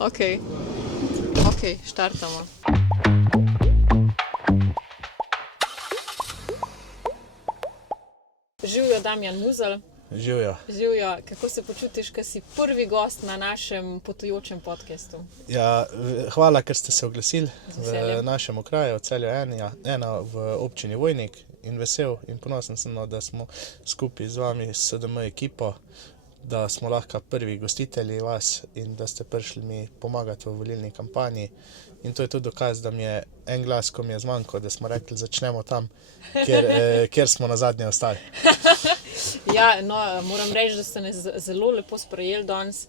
Ok, štartamo. Živjo, Damjan Muzelj. Živjo. Živjo, kako se počutiš, ko si prvi gost na našem potujočem podcastu? Ja, hvala, ker ste se oglasili v našem kraju, v Celju 1, v občini Vojnik, in vesel in ponosen sem, da smo skupaj z vami, s SDM ekipo, da smo lahko prvi gostitelji vas in da ste prišli mi pomagati v volilni kampanji. In to je tudi dokaz, da mi je en glas, ko mi je zmanjkal, da smo rekli, začnemo tam, kjer smo na zadnje ostali. Ja, no, moram reči, da ste nas zelo lepo sprejeli danes.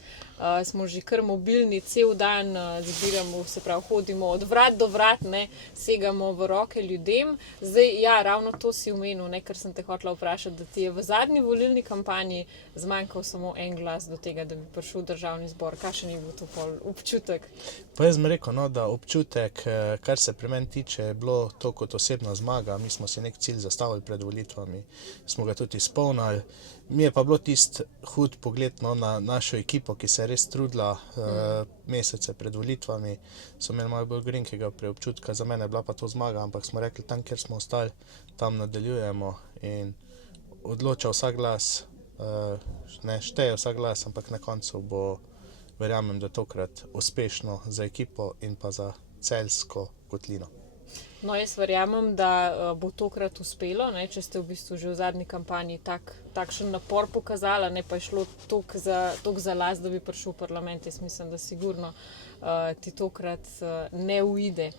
Smo že kar mobilni, cel dan zbiramo, se pravi, hodimo od vrat do vrat, ne, segamo v roke ljudem. Zdaj, ja, ravno to si omenil, ne, ker sem te hotela vprašati, da ti je v zadnji volilni kampanji zmanjkal samo en glas do tega, da bi prišel v Državni zbor. Kakšen je bil to občutek? Pa jaz bi rekel, no, da občutek, kar se pri meni tiče, je bilo to kot osebna zmaga. Mi smo si nek cilj zastavili pred volitvami, smo ga tudi izpolnili. Mi je pa bilo tisti hud pogled, no, na našo ekipo, ki se je res trudila mesece pred volitvami. So imeli malo bolj grinkega preobčutka, za mene je bila pa to zmaga, ampak smo rekli, tam, kjer smo ostali, tam nadaljujemo in odloča vsak glas, ne šteje vsak glas, ampak na koncu bo, verjamem, da tokrat uspešno za ekipo in pa za Celjsko kotlino. No, jaz verjamem, da bo tokrat uspelo, ne, če ste v bistvu že v zadnji kampanji takšen napor pokazali, ne, pa je šlo toliko za las, da bi prišel v parlament. Jaz mislim, da sigurno ti tokrat ne uide.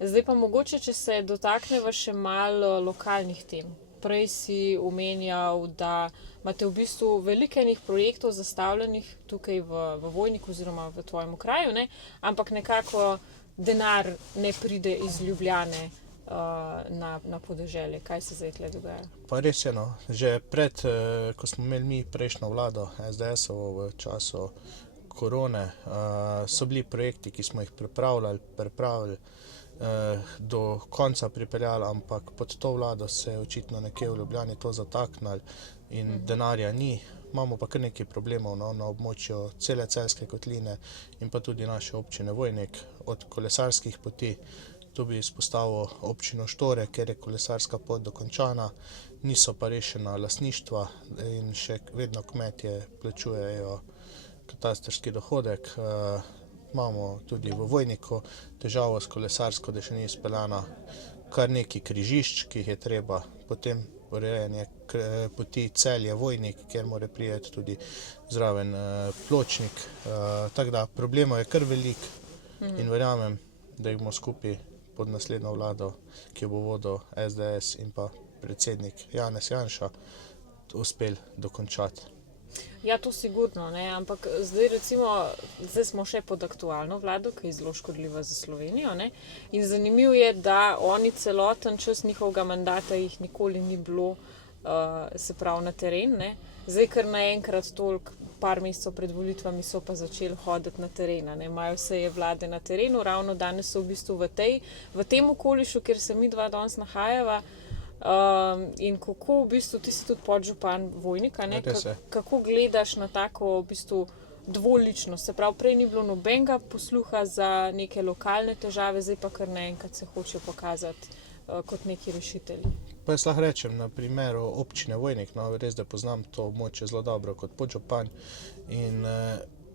Zdaj pa mogoče, če se dotakneva še malo lokalnih tem. Prej si omenjal, da imate v bistvu veliko enih projektov zastavljenih tukaj v Vojniku oziroma v tvojem kraju, ne, ampak nekako denar ne pride iz Ljubljane na podeželje. Kaj se zdaj tle dogaja? Pa res je, no. Že pred, ko smo imeli mi prejšnjo vlado SDS-ovo v času korone, so bili projekti, ki smo jih pripravili, do konca pripeljali, ampak pod to vlado se je očitno nekje v Ljubljani to zataknilo in denarja ni. Imamo pa kar nekaj problemov, no, na območju cele Celjske kotline in pa tudi naše občine Vojnik, od kolesarskih poti. Tu bi izpostavil občino Štore, kjer je kolesarska pot dokončana, niso pa rešena lastništva in še vedno kmetje plačujejo katastrski dohodek. Imamo tudi v Vojniku težavo s kolesarsko, da še ni izpeljana kar nekaj križišč, ki jih je treba potem urejanje poti Celje-Vojnik, kjer mora priti tudi zraven pločnik. Tako da problemov je kar veliko in verjamem, da jih bomo skupaj pod naslednjo vlado, ki jo bo vodil SDS in pa predsednik Janez Janša, uspeli dokončati. Ja, to sigurno, ne, ampak zdaj smo še pod aktualno vlado, ki je zelo škodljiva za Slovenijo, ne, in zanimivo je, da oni celoten čas njihovega mandata jih nikoli ni bilo, se pravi, na teren, ne. Zdaj, kar naenkrat toliko, par mesecev pred volitvami so pa začeli hoditi na teren, ne, imajo seje vlade na terenu, ravno danes so v bistvu v tem okolišu, kjer se mi dva danes nahajava. In kako v bistvu, ti si tudi podžupan Vojnika, ne? Kako gledaš na tako v bistvu dvoličnost? Se pravi, prej ni bilo nobenega posluha za neke lokalne težave, zdaj pa kar naenkrat se hoče pokazati kot neki rešitelji. Pa jaz lahko rečem na primeru občine Vojnik, no, res da poznam to območje zelo dobro kot podžupan in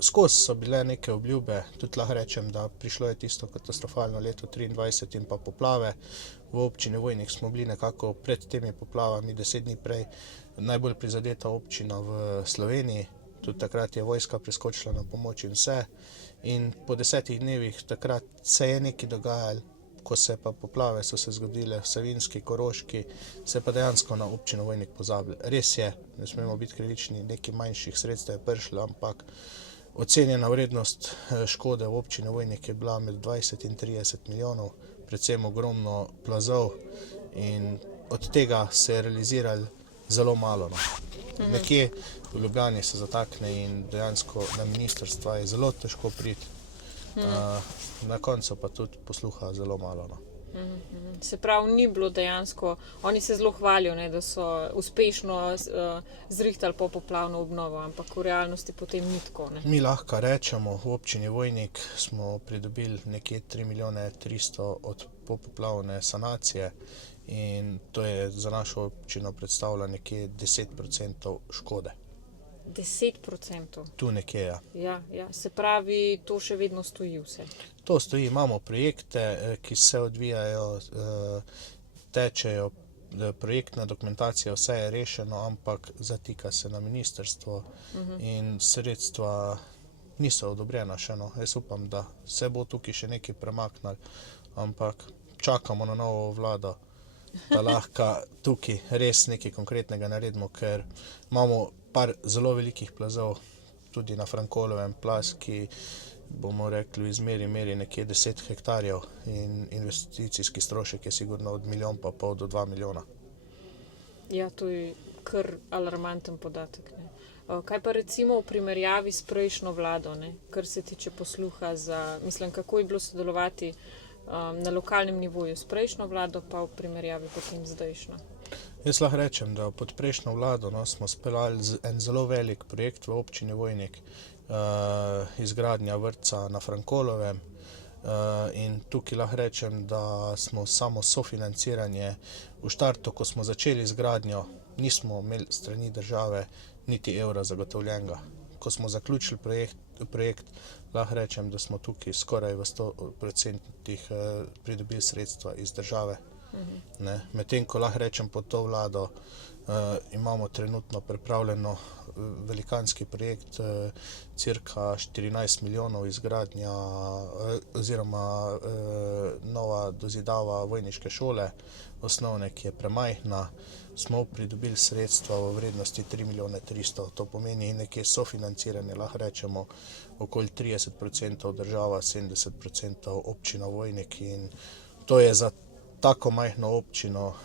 skozi so bile neke obljube, tudi lahko rečem, da prišlo je tisto katastrofalno leto 2023 in pa poplave. V občini Vojnik smo bili nekako pred temi poplavami 10 dni prej najbolj prizadeta občina v Sloveniji. Tudi takrat je vojska priskočila na pomoč in vse. In po 10 dnevih takrat se je nekaj dogajalo, ko se pa poplave so se zgodile v Savinjski, Koroški, se pa dejansko na občino Vojnik pozabili. Res je, ne smemo biti krivični, nekaj manjših sredstev je prišlo, ampak ocenjena vrednost škode v občini Vojnik je bila med 20 in 30 milijonov, predvsem ogromno plazov in od tega se je realiziralo zelo malo. No. Nekje v Ljubljani se zatakne in dejansko na ministrstva je zelo težko priti. Na koncu pa tudi posluha zelo malo. No. Se pravi, ni bilo dejansko, oni se zelo hvalijo, ne, da so uspešno zrihtali popoplavno obnovo, ampak v realnosti potem ni tako. Ne. Mi lahko rečemo, v občini Vojnik smo pridobili nekje 3 milijone 300 od popoplavne sanacije in to je za našo občino predstavlja nekje 10% škode. 10%. Tu nekje, ja. Ja. Se pravi, to še vedno stoji vse. To stoji, imamo projekte, ki se odvijajo, tečejo, projektna dokumentacija, vse je rešeno, ampak zatika se na ministrstvo in sredstva niso odobrena še. No. Jaz upam, da se bo tukaj še nekaj premaknilo, ampak čakamo na novo vlado, da lahko tukaj res nekaj konkretnega naredimo, ker imamo par zelo velikih plazov, tudi na Frankolovem plaz, ki bomo rekli v izmeri meri nekje 10 hektarjev in investicijski strošek je sigurno od 1,5 milijona do 2 milijona. Ja, to je kar alarmanten podatek. Ne. Kaj pa recimo v primerjavi s prejšnjo vlado, ne, kar se tiče posluha za, mislim, kako je bilo sodelovati na lokalnem nivoju s prejšnjo vlado, pa v primerjavi potem zdajšnjo? Jaz lahko rečem, da pod prejšnjo vlado smo speljali en zelo velik projekt v občini Vojnik, izgradnja vrtca na Frankolovem, in tukaj lahko rečem, da smo samo sofinanciranje v štartu, ko smo začeli z gradnjo, nismo imeli strani države niti evra zagotovljenega. Ko smo zaključili projekt, lahko rečem, da smo tukaj skoraj v 100% pridobili sredstva iz države. Medtem ko lahko rečem, pod to vlado imamo trenutno pripravljeno velikanski projekt, cirka 14 milijonov izgradnja oziroma nova dozidava vojniške šole, osnovne, ki je premajhna, smo pridobili sredstva v vrednosti 3 milijone 300. To pomeni nekje sofinanciranje, lahko rečemo okoli 30% država, 70% občina Vojnik in to je za tako majhno občino,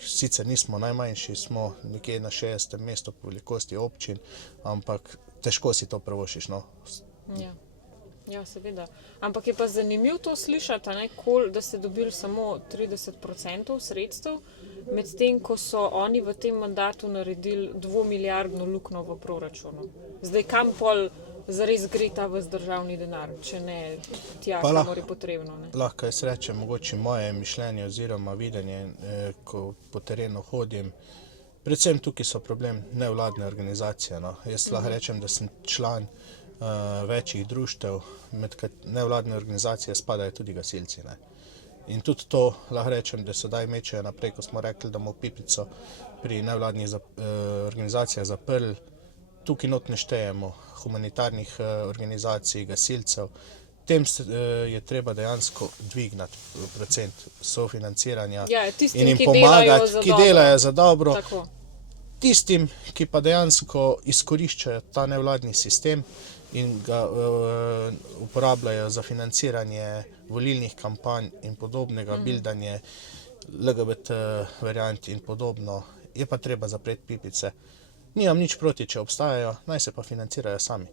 sicer nismo najmanjši, smo nekje na 60. mestu po velikosti občin, ampak težko si to privoščiš, no. Ja, seveda. Ampak je pa zanimivo to slišati, da ste dobili samo 30% sredstev, medtem ko so oni v tem mandatu naredili 2-milijardno luknjo v proračunu. Zdaj, kam pol zares gre ta ves državni denar, če ne tja, kamor je potrebno? Ne? Lahko jaz rečem, mogoče moje mišljenje oziroma videnje, ko po terenu hodim, predvsem tukaj so problem nevladne organizacije. No. Jaz lahko rečem, da sem član večjih društev, med nevladne organizacije spadajo tudi gasilci. Ne. In tudi to lahko rečem, da sedaj mečejo naprej, ko smo rekli, da bomo pipico pri nevladnih organizacijah zaprli. Tukaj not ne štejemo humanitarnih organizacij, gasilcev. Tem je treba dejansko dvignati procent sofinanciranja in jim pomagati, ki delajo za dobro. Tako. Tistim, ki pa dejansko izkoriščajo ta nevladni sistem in ga uporabljajo za financiranje volilnih kampanj in podobnega, bildanje LGBT variant in podobno, je pa treba zapreti pipice. Nimam nič proti, če obstajajo, naj se pa financirajo sami.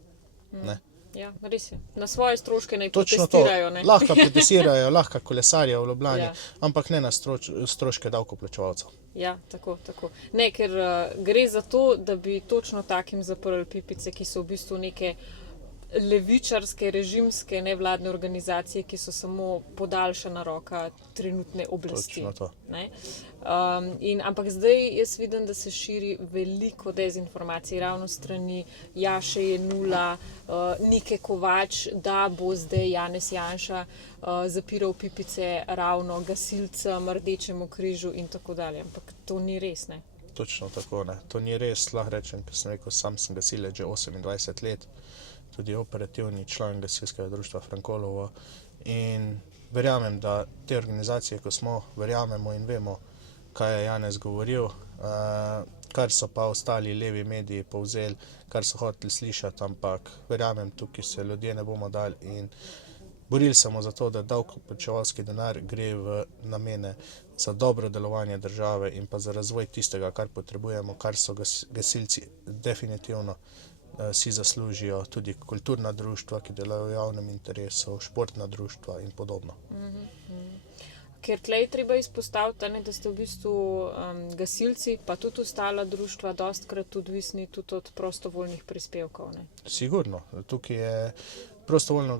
Ne? Ja, res je. Na svoje stroške naj Točno protestirajo. To. Lahko protestirajo, lahko kolesarijo v Ljubljani, ampak ne na stroške davkoplačevalcev. Ja, tako. Ne, ker gre za to, da bi točno takim zaprli pipice, ki so v bistvu neke levičarske, režimske, nevladne organizacije, ki so samo podaljšana roka trenutne oblasti. Točno to. Ne? Ampak zdaj jaz vidim, da se širi veliko dezinformacij ravno strani Jaše Jenulla, Nike Kovač, da bo zdaj Janez Janša zapiral pipice ravno gasilcem, Rdečemu križu in tako dalje. Ampak to ni res, ne? Točno tako, ne. To ni res, lahko rečem, ker sem rekel, sam sem gasilec že 28 let, tudi operativni član gasilskega društva Frankolovo in verjamem, da te organizacije, ko smo, verjamemo in vemo, kaj je Janez govoril, kar so pa ostali levi mediji povzeli, kar so hoteli slišati, ampak verjamem, tukaj se ljudje ne bomo dali in borili smo za to, da davkoplačevalski denar gre v namene za dobro delovanje države in pa za razvoj tistega, kar potrebujemo, kar so gasilci definitivno si zaslužijo, tudi kulturna društva, ki delajo v javnem interesu, športna društva in podobno. ker tlej treba izpostaviti, ne, da ste v bistvu gasilci, pa tudi ostala društva, dostkrat odvisni tudi od prostovoljnih prispevkov. Ne. Sigurno. Tukaj je prostovoljno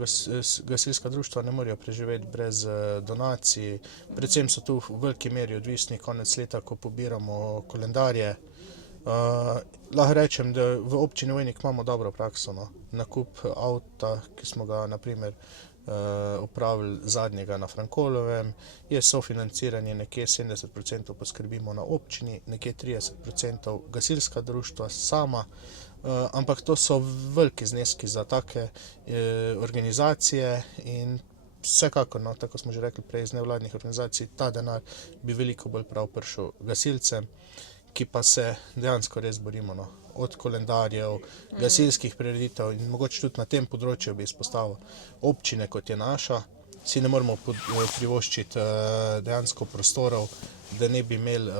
gasilska društva ne morejo preživeti brez donacij. Predvsem so tu v veliki meri odvisni konec leta, ko pobiramo koledarje. Lahko rečem, da v občini Vojnik imamo dobro prakso. No. Nakup avta, ki smo ga naprimer opravili zadnjega na Frankolovem, je sofinanciranje nekje 70% poskrbimo na občini, nekje 30% gasilska društva sama, ampak to so veliki zneski za take organizacije in vsekakor, no, tako smo že rekli prej, iz nevladnih organizacij, ta denar bi veliko bolj prav prišel gasilcem, ki pa se dejansko res borimo. No. Od koledarjev, gasilskih prireditev in mogoče tudi na tem področju bi izpostavil občine, kot je naša, si ne moremo privoščiti dejansko prostorov, da ne bi imeli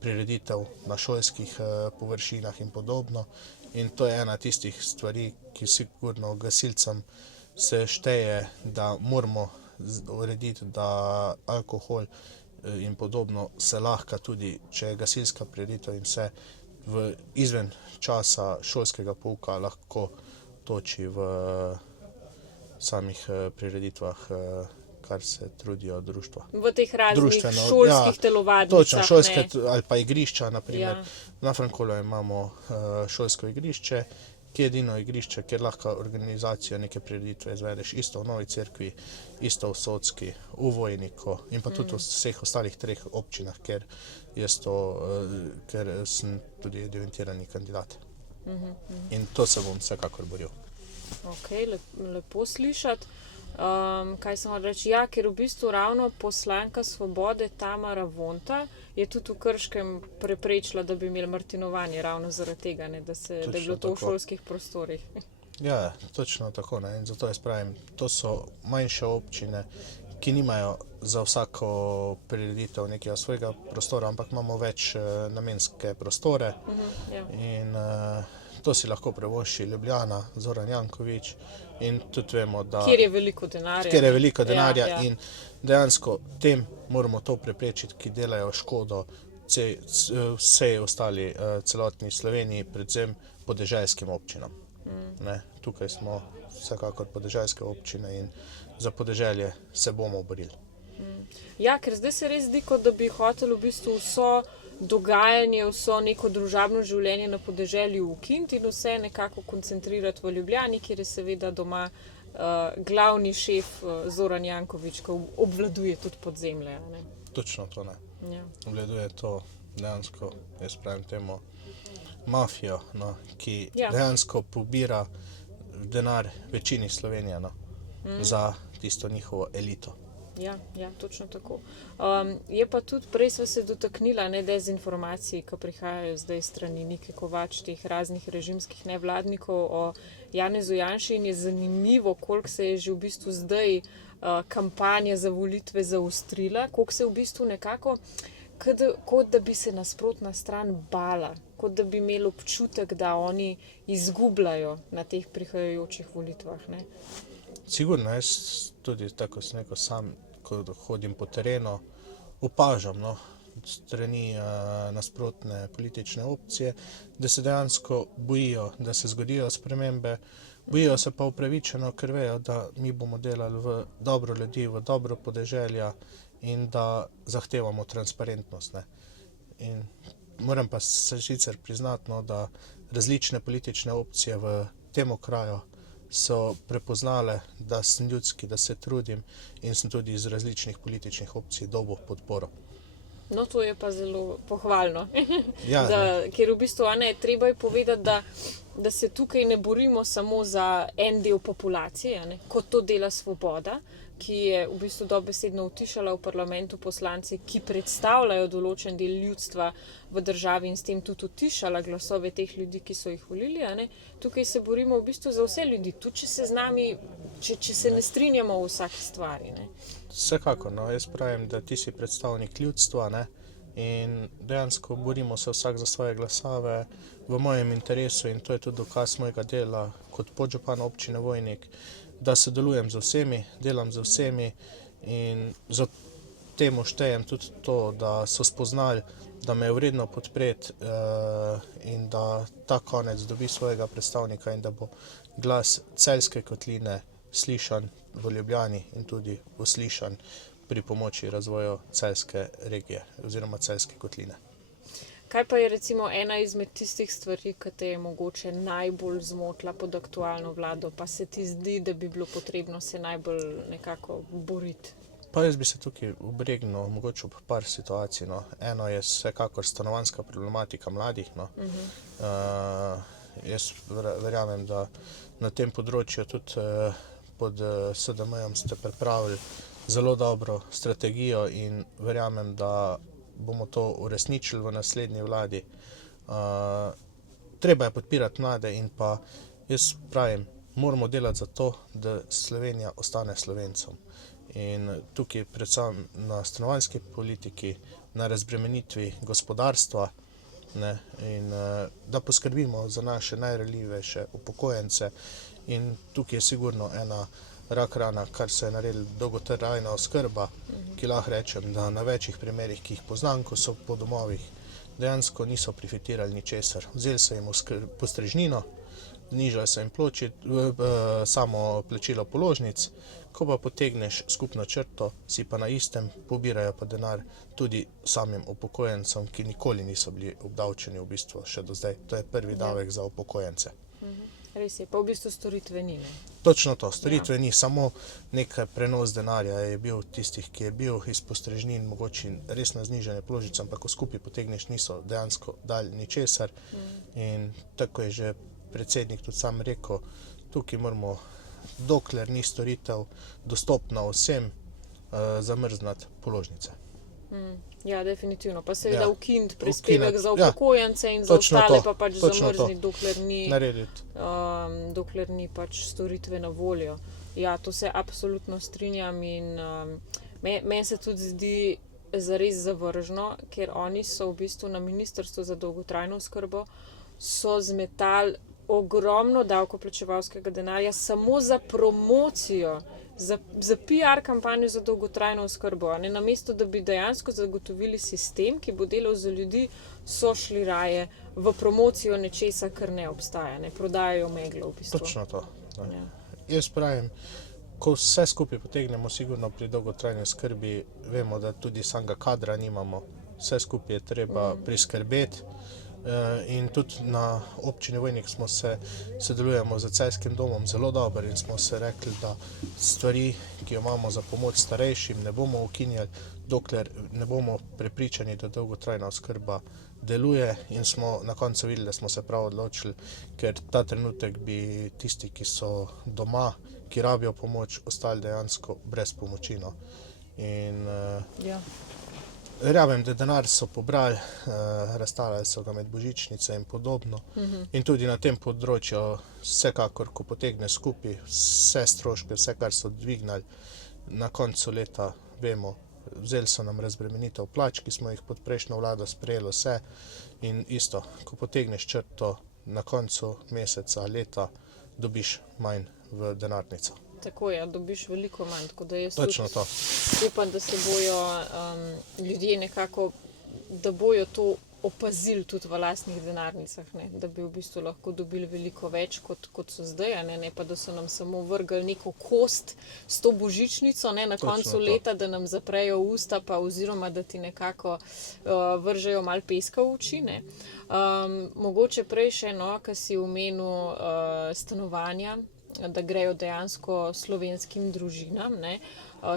prireditev na šolskih površinah in podobno. In to je ena tistih stvari, ki sigurno gasilcem se šteje, da moramo urediti, da alkohol in podobno se lahko tudi, če je gasilska prireditev in vse, izven časa šolskega pouka lahko toči v samih prireditvah, kar se trudijo društva. V teh raznih šolskih telovadnicah. Točno, šolske ali pa igrišča, naprimer. Na Frankolovem imamo šolsko igrišče, ki je edino igrišče, kjer lahko organizacijo neke prireditve izvedeš, isto v Novi Cerkvi, isto v Socki, v Vojniku in pa tudi v vseh ostalih 3 občinah, ker sem tudi evidentirani kandidat. In to se bom vsekakor boril. Ok, lepo slišati. Kaj sem reči? Ja, ker v bistvu ravno poslanka Svobode Tamara Vonta je tudi v Krškem preprečila, da bi imeli martinovanje, ravno zaradi tega, ne, da je bilo to v šolskih prostorih. Ja, točno tako. Ne. In zato jaz pravim, to so manjše občine, ki nimajo za vsako prireditev nekega svojega prostora, ampak imamo več namenske prostore. In to si lahko privošči Ljubljana, Zoran Janković in tudi vemo, da... Kjer je veliko denarja. In dejansko tem moramo to preprečiti, ki delajo škodo vsej ostali celotni Sloveniji, predvsem podeželskim občinam. Ne, tukaj smo vsekakor podeželske občine in za podeželje se bomo borili. Ja, ker zdaj se res zdi, kot da bi hotel v bistvu vso dogajanje, vso neko družabno življenje na podeželju ukiniti in vse nekako koncentrirati v Ljubljani, kjer je seveda doma glavni šef Zoran Janković, ki obvladuje tudi podzemlje. Ne? Točno to, ne. Ja. Obvladuje to dejansko, jaz pravim temu, mafijo, no, ki dejansko pobira denar večini Slovenije, no, za tisto njihovo elito. Ja, točno tako. Je pa tudi, prej sva se dotaknila dezinformacij, ki prihajajo zdaj strani Nike Kovač, teh raznih režimskih nevladnikov o Janezu Janši in je zanimivo, koliko se je že v bistvu zdaj kampanja za volitve zaostrila, koliko se v bistvu nekako, kot da bi se nasprotna stran bala, kot da bi imeli občutek, da oni izgubljajo na teh prihajajočih volitvah. Ne? Sigurno, jaz tudi tako sem rekel, sam, ko hodim po terenu, opažam, no, strani nasprotne politične opcije, da se dejansko bojijo, da se zgodijo spremembe, bojijo se pa upravičeno, ker vejo, da mi bomo delali v dobro ljudi, v dobro podeželja in da zahtevamo transparentnost. Ne. In moram pa se sicer priznati, no, da različne politične opcije v tem kraju so prepoznale, da sem ljudski, da se trudim in sem tudi iz različnih političnih opcij dobil podporo. No, to je pa zelo pohvalno. Ja, ker v bistvu treba je povedati, da se tukaj ne borimo samo za en del populacije, kot to dela Svoboda, ki je v bistvu dobesedno utišala v parlamentu poslance, ki predstavljajo določen del ljudstva v državi in s tem tudi utišala glasove teh ljudi, ki so jih volili. Tukaj se borimo v bistvu za vse ljudi, tudi če se z nami, če se ne strinjamo v vsaki stvari. Ne. Vsekakor, no, jaz pravim, da ti si predstavnik ljudstva, ne, in dejansko borimo se vsak za svoje glasove v mojem interesu in to je tudi dokaz mojega dela kot podžupan občine Vojnik, da sodelujem z vsemi, delam z vsemi in temu štejem tudi to, da so spoznali, da me je vredno podpreti in da ta konec dobi svojega predstavnika in da bo glas Celjske kotline slišan v Ljubljani in tudi uslišan pri pomoči razvoju celjske regije oziroma Celjske kotline. Kaj pa je recimo ena izmed tistih stvari, ki te je mogoče najbolj zmotila pod aktualno vlado, pa se ti zdi, da bi bilo potrebno se najbolj nekako boriti? Pa jaz bi se tukaj obregnil mogoče ob par situacij. No. Eno je vsekakor stanovanjska problematika mladih. No. Jaz verjamem, da na tem področju tudi pod SDM-jem ste pripravili zelo dobro strategijo in verjamem, da bomo to uresničili v naslednji vladi. Treba je podpirati mlade in pa jaz pravim, moramo delati za to, da Slovenija ostane Slovencem. In tukaj predvsem na stanovanjski politiki, na razbremenitvi gospodarstva, ne, in da poskrbimo za naše najranljivejše upokojence. In tukaj je sigurno ena rak rana, kar se je naredil dolgotrajna oskrba, ki lahko rečem, da na večjih primerih, ki jih poznam, ko so po domovih, dejansko niso profitirali ničesar. Vzeli so jim postrežnino, znižali so jim samo plačilo položnic, ko pa potegneš skupno črto, si pa na istem pobirajo pa denar tudi samim upokojencem, ki nikoli niso bili obdavčeni v bistvu še do zdaj. To je prvi davek za upokojence. Res je, pa v bistvu storitve ni, ne? Točno to, storitve ni, samo nek prenos denarja je bil tistih, ki je bil iz postrežnin, mogoče resno znižanje položnic, ampak ko skupaj potegneš, niso dejansko dali ničesar. In tako je že predsednik tudi sam rekel, tukaj moramo, dokler ni storitev dostopna vsem, zamrznati položnice. Ja, definitivno. Pa seveda Ja. ukiniti prispevek Ukiniti, za upokojence in za točno ostale to, pa pač točno to. zamrzniti, dokler ni pač storitve na voljo. Ja, to se absolutno strinjam in meni se tudi zdi zares zavržno, ker oni so v bistvu na Ministrstvu za dolgotrajno oskrbo so zmetali ogromno davkoplačevalskega denarja samo za promocijo, za PR kampanjo za dolgotrajno oskrbo. Ne? Namesto, da bi dejansko zagotovili sistem, ki bo delal za ljudi, so šli raje v promocijo nečesa, kar ne obstaja. Ne? Prodajajo meglo v bistvu. Točno to. Ja. Jaz pravim, ko vse skupaj potegnemo, sigurno pri dolgotrajni oskrbi, vemo, da tudi samega kadra nimamo. Vse skupaj je treba priskrbeti. In tudi na občini Vojnik sodelujemo z Celjskim domom zelo dobro in smo se rekli, da stvari, ki jo imamo za pomoč starejšim, ne bomo ukinjali, dokler ne bomo prepričani, da dolgotrajna oskrba deluje, in smo na koncu videli, da smo se prav odločili, ker ta trenutek bi tisti, ki so doma, ki rabijo pomoč, ostali dejansko brez pomoči. No. In Ja. verjamem, da denar so pobrali, razstavljali so ga med božičnice in podobno. In tudi na tem področju vsekakor, ko potegne skupaj vse stroške, vse, kar so dvignali, na koncu leta vemo, vzeli so nam razbremenitev plač, ki smo jih pod prejšnjo vlado sprejeli vse, in isto, ko potegneš črto, na koncu meseca, leta, dobiš manj v denarnico. Tako je, dobiš veliko manj, tako da jaz Točno to. upam, da se bojo ljudje nekako, da bojo to opazili tudi v lastnih denarnicah, ne? Da bi v bistvu lahko dobili veliko več, kot so zdaj, ne pa da so nam samo vrgli neko kost s to božičnico, ne? Na Točno koncu to. leta, da nam zaprejo usta, pa oziroma da ti nekako vržejo malo peska v oči. Ne? Mogoče prej še eno, kar si omenil stanovanja, da grejo dejansko slovenskim družinam, ne?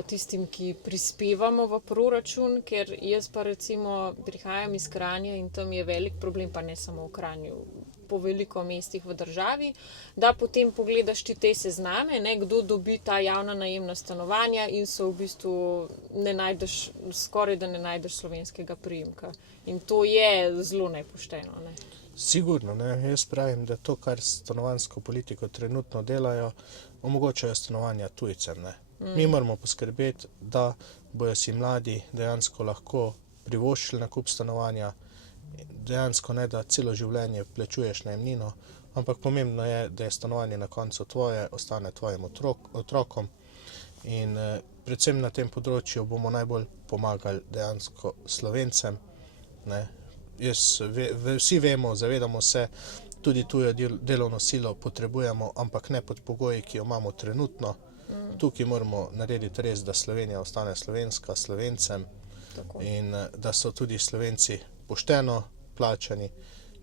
Tistim, ki prispevamo v proračun, ker jaz pa recimo prihajam iz Kranja in tam je velik problem, pa ne samo v Kranju, po veliko mestih v državi, da potem pogledaš ti te sezname, ne, kdo dobi ta javna najemna stanovanja in so v bistvu skoraj da ne najdeš slovenskega priimka. In to je zelo nepošteno. Ne. Sigurno, ne. Jaz pravim, da to, kar stanovanjsko politiko trenutno delajo, omogočajo stanovanja tujcem. Ne. Mi moramo poskrbeti, da bojo si mladi dejansko lahko privoščili nakup stanovanja, dejansko ne, da celo življenje plačuješ najemnino, ampak pomembno je, da je stanovanje na koncu tvoje, ostane tvojim otrokom In predvsem na tem področju bomo najbolj pomagali dejansko Slovencem. Ne. Vsi vemo, zavedamo se, tudi tujo delovno silo potrebujemo, ampak ne pod pogoji, ki jo imamo trenutno. Tukaj moramo narediti res, da Slovenija ostane slovenska, Slovencem in da so tudi Slovenci pošteno plačani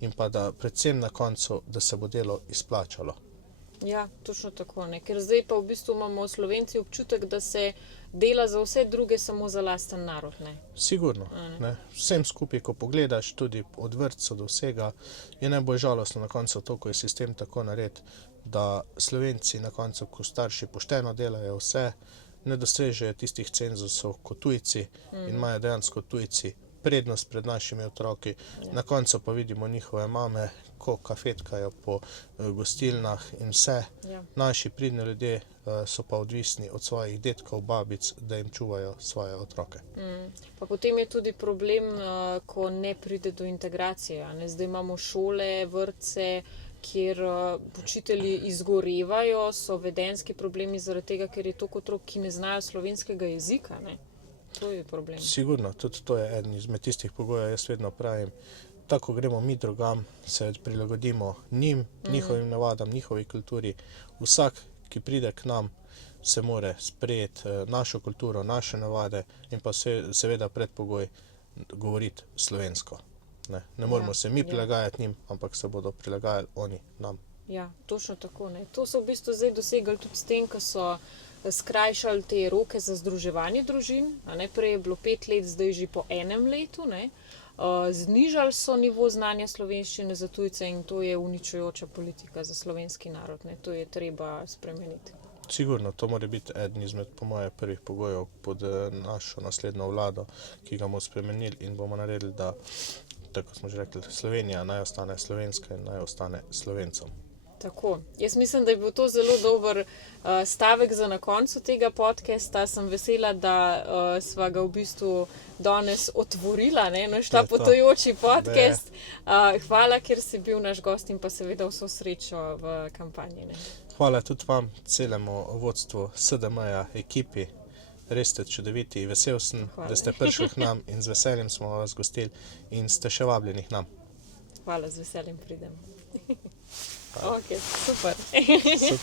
in pa da predvsem na koncu, da se bo delo izplačalo. Ja, točno tako, ne. Ker zdaj pa v bistvu imamo Slovenci občutek, da se dela za vse druge, samo za lasten narod, ne. Sigurno, ne. Vsem skupaj, ko pogledaš, tudi od vrtcev do vsega, je najbolj žalostno na koncu to, ko je sistem tako nared, da Slovenci na koncu, ko starši pošteno delajo vse, ne dosežejo tistih cenzusov kot tujci in imajo dejansko tujci prednost pred našimi otroki. Na koncu pa vidimo njihove mame, ko kafetkajo po gostilnah in vse. Naši pridni ljudje so pa odvisni od svojih dedkov, babic, da jim čuvajo svoje otroke. Pa potem je tudi problem, ko ne pride do integracije, a ne. Zdaj imamo šole, vrtce, kjer učitelji izgorevajo, so vedenjski problemi zaradi tega, ker je toliko otrok, ki ne znajo slovenskega jezika, ne. To je problem. Sigurno, tudi to je eden izmed tistih pogojev, jaz vedno pravim, tako gremo mi drugam, se prilagodimo njim, njihovim navadam, njihovi kulturi. Vsak, ki pride k nam, se more sprejeti našo kulturo, naše navade in pa seveda predpogoj govoriti slovensko. Ne moramo se mi prilagajati njim, ampak se bodo prilagajali oni nam. Ja, točno tako, ne. To so v bistvu zdaj dosegli tudi s tem, ko so skrajšali te roke za združevanje družin, a ne. Prej je bilo 5 let, zdaj že po 1 letu, ne. Znižali so nivo znanja slovenščine za tujce in to je uničujoča politika za slovenski narod, ne. To je treba spremeniti. Sigurno, to mora biti eden izmed, po moje, prvih pogojev pod našo naslednjo vlado, ki ga bomo spremenili in bomo naredili, da, tako smo že rekli, Slovenija naj ostane slovenska in naj ostane Slovencem. Tako. Jaz mislim, da je bil to zelo dober stavek za na koncu tega podcasta. Sem vesela, da sva ga v bistvu danes otvorila, ne, naš ta potujoči podcast. Hvala, ker si bil naš gost in pa seveda vso srečo v kampanji, ne. Hvala tudi vam, celemu vodstvu SDM-ja, ekipi. Res ste čudoviti. Vesel sem, da ste prišli k nam in z veseljem smo vas gostili in ste še vabljeni k nam. Hvala, z veseljem pridem. Ok, super. Super.